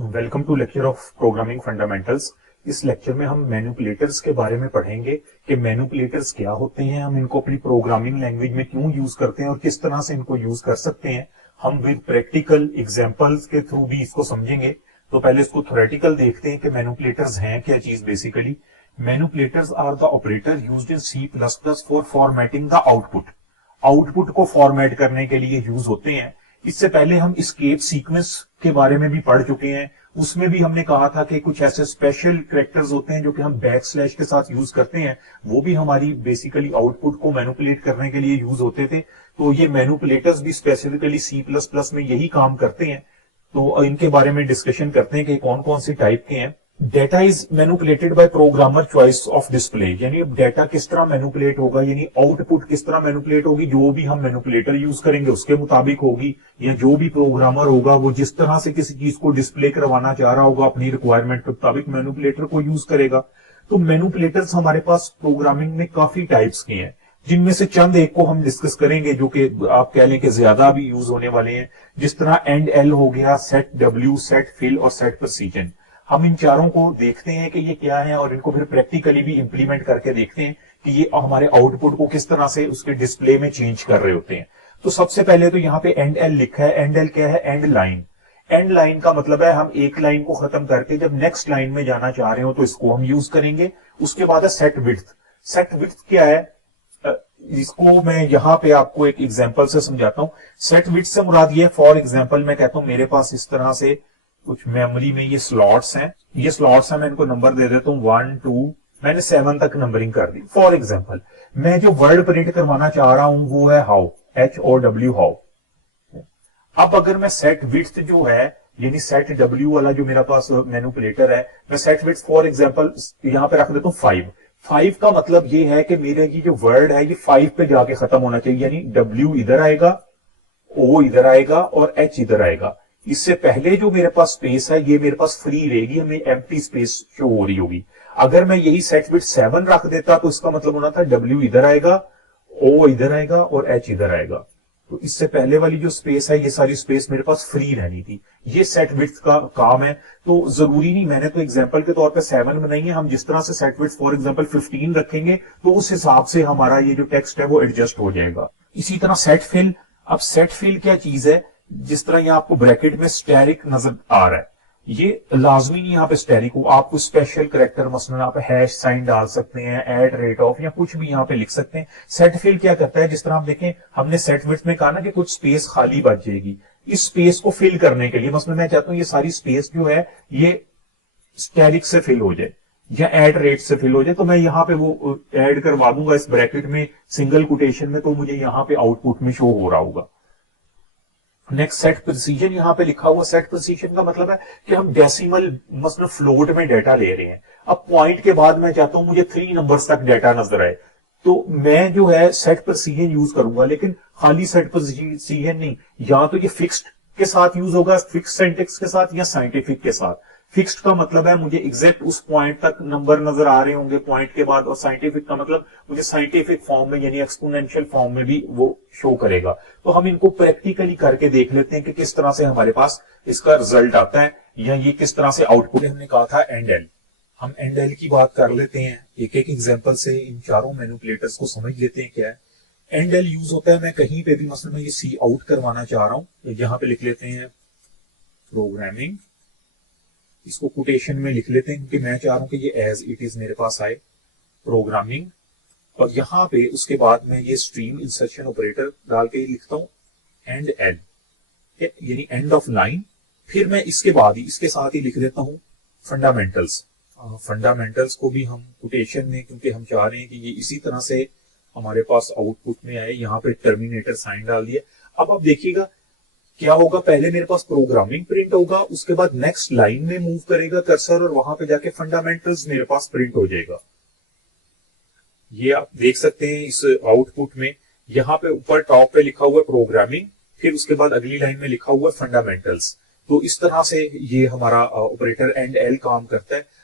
Welcome to lecture of programming fundamentals. इस lecture में हम मैनिपुलेटर्स के बारे में पढ़ेंगे कि मैनिपुलेटर्स क्या होते हैं, हम इनको अपनी प्रोग्रामिंग लैंग्वेज में क्यों यूज करते हैं और किस तरह से इनको यूज कर सकते हैं। हम विद प्रैक्टिकल एग्जांपल्स के थ्रू भी इसको समझेंगे। तो पहले इसको थ्योरेटिकल देखते हैं कि मैनिपुलेटर्स हैं क्या चीज। Basically manipulators are the operator used in C++ for formatting the output. Output को फॉर्मेट करने के लिए यूज होते हैं। इससे पहले हम एस्केप सीक्वेंस के बारे में भी पढ़ चुके हैं। उसमें भी हमने कहा था कि कुछ ऐसे स्पेशल कैरेक्टर्स होते हैं जो कि हम बैकस्लैश के साथ यूज करते हैं, वो भी हमारी बेसिकली आउटपुट को मैनिपुलेट करने के लिए यूज होते थे। तो ये मैनिपुलेटर्स भी स्पेसिफिकली C++ में यही काम करते हैं। तो इनके बारे में डिस्कशन करते हैं कि कौन कौन सी टाइप के हैं। Data is manipulated bye programmer choice of display, यानी डेटा किस तरह मैनिपुलेट होगा, यानी आउटपुट किस तरह मैनिपुलेट होगी, जो भी हम मैनिपुलेटर यूज करेंगे उसके मुताबिक होगी, या जो भी प्रोग्रामर होगा वो जिस तरह से किसी चीज को डिस्प्ले करवाना चाह रहा होगा अपनी रिक्वायरमेंट के मुताबिक मैनिपुलेटर को यूज करेगा। तो मैनिपुलेटर्स हमारे पास प्रोग्रामिंग में काफी टाइप्स के हैं, जिनमें से चंद एक को हम डिस्कस करेंगे जो कि आप कह लें कि ज्यादा भी यूज होने वाले हैं। जिस तरह एंड एल हो गया, सेट डब्ल्यू, सेट फिल और सेट प्रिसीजन। हम इन चारों को देखते हैं कि ये क्या है और इनको फिर प्रैक्टिकली भी इंप्लीमेंट करके देखते हैं कि ये हमारे आउटपुट को किस तरह से उसके डिस्प्ले में चेंज कर रहे होते हैं। तो सबसे पहले तो यहाँ पे एंड एल लिखा है। एंड एल क्या है? And line. एंड लाइन का मतलब है हम एक लाइन को खत्म करके जब नेक्स्ट लाइन में जाना चाह रहे हो तो इसको हम यूज करेंगे। उसके बाद है सेट विड्थ। सेट विड्थ क्या है? इसको मैं यहाँ पे आपको एक एग्जांपल से समझाता हूँ। सेट विड्थ से मुराद ये, फॉर एग्जांपल मैं कहता हूँ मेरे पास इस तरह से कुछ मेमोरी में ये स्लॉट्स हैं। ये स्लॉट्स हैं, मैं इनको नंबर दे देता हूँ 1 2, मैंने 7 तक नंबरिंग कर दी। फॉर एग्जांपल मैं जो वर्ड प्रिंट करवाना चाह रहा हूं वो है हाउ, HOW हाउ। अब अगर मैं सेट विड्थ जो है यानी सेट डब्ल्यू वाला जो मेरा पास मैनिपुलेटर है, मैं सेट विड्थ फॉर एग्जांपल यहाँ पे रख देता हूँ 5। 5 का मतलब ये है कि मेरे ये जो वर्ड है ये 5 पे जाके खत्म होना चाहिए, यानी W इधर आएगा, O इधर आएगा और H इधर आएगा। इससे पहले जो मेरे पास स्पेस है ये मेरे पास फ्री रहेगी, हमें एम्प्टी स्पेस शो हो रही होगी। अगर मैं यही सेट विड्थ 7 रख देता तो इसका मतलब होना था W इधर आएगा, O इधर आएगा और H इधर आएगा। तो इससे पहले वाली जो स्पेस है ये सारी स्पेस मेरे पास फ्री रहनी थी। ये सेट विड्थ का काम है। तो जरूरी नहीं, मैंने तो एग्जांपल के तौर पे 7 बनाई है, हम जिस तरह से सेट विड्थ फॉर एग्जांपल 15 रखेंगे तो उस हिसाब से हमारा ये जो टेक्स्ट है वो एडजस्ट हो जाएगा। इसी तरह सेट फिल। अब सेट फिल क्या चीज है? जिस तरह यहाँ आपको ब्रैकेट में स्टैरिक नजर आ रहा है, ये लाजमी नहीं यहाँ पे स्टैरिक हो, आपको स्पेशल करेक्टर मसलन आप हैश साइन डाल सकते हैं, एट रेट ऑफ या कुछ भी यहाँ पे लिख सकते हैं। सेट फिल क्या करता है? जिस तरह आप देखें हमने सेट विड्थ में कहा ना कि कुछ स्पेस खाली बच जाएगी, इस स्पेस को फिल करने के लिए मसलन मैं चाहता हूँ ये सारी स्पेस जो है ये स्टैरिक से फिल हो जाए या एट रेट से फिल हो जाए, तो मैं यहाँ पे वो ऐड करवा दूंगा इस ब्रैकेट में सिंगल कोटेशन में, तो मुझे यहाँ पे आउटपुट में शो हो रहा होगा। नेक्स्ट सेट प्रिसीजन यहाँ पे लिखा हुआ। सेट प्रिसीजन का मतलब है कि हम डेसिमल मतलब फ्लोट में डाटा ले रहे हैं। अब पॉइंट के बाद मैं चाहता हूं मुझे 3 नंबर्स तक डाटा नजर आए, तो मैं जो है सेट प्रिसीजन यूज करूंगा, लेकिन खाली सेट प्रिसीजन नहीं, या तो ये फिक्स्ड के साथ यूज होगा, फिक्स सिंटेक्स के साथ, या साइंटिफिक के साथ। फिक्स्ड का मतलब है मुझे एग्जैक्ट उस पॉइंट तक नंबर नजर आ रहे होंगे पॉइंट के बाद, और साइंटिफिक का मतलब मुझे साइंटिफिक फॉर्म में यानी एक्सपोनेंशियल फॉर्म में भी वो शो करेगा। तो हम इनको प्रैक्टिकली करके देख लेते हैं कि किस तरह से हमारे पास इसका रिजल्ट आता है या ये किस तरह से आउटपुट। हमने कहा था एंड एल, हम एंड एल की बात कर लेते हैं। एक एक एग्जाम्पल से इन चारों मैनिपुलेटर्स को समझ लेते हैं क्या है। एंड एल यूज होता है, मैं कहीं पे भी मतलब मैं ये सी आउट करवाना चाह रहा हूं, तो यहाँ पे लिख लेते हैं प्रोग्रामिंग, इसको कोटेशन में लिख लेते हैं क्योंकि मैं चाह रहा हूं कि ये एज इट इज मेरे पास आए, प्रोग्रामिंग। और यहाँ पे उसके बाद मैं ये स्ट्रीम इंसर्शन ऑपरेटर डाल के लिखता हूं एंड एल, यानी एंड ऑफ लाइन। फिर मैं इसके बाद ही इसके साथ ही लिख देता हूं फंडामेंटल्स। फंडामेंटल्स को भी हम कोटेशन में, क्योंकि हम चाह रहे हैं कि ये इसी तरह से हमारे पास आउटपुट में आए, यहाँ पे टर्मिनेटर साइन डाल दिया। अब आप देखिएगा क्या होगा, पहले मेरे पास प्रोग्रामिंग प्रिंट होगा, उसके बाद नेक्स्ट लाइन में मूव करेगा कर्सर और वहां पे जाके फंडामेंटल्स मेरे पास प्रिंट हो जाएगा। ये आप देख सकते हैं इस आउटपुट में, यहाँ पे ऊपर टॉप पे लिखा हुआ है प्रोग्रामिंग, फिर उसके बाद अगली लाइन में लिखा हुआ है फंडामेंटल्स। तो इस तरह से ये हमारा ऑपरेटर एंड एल काम करता है।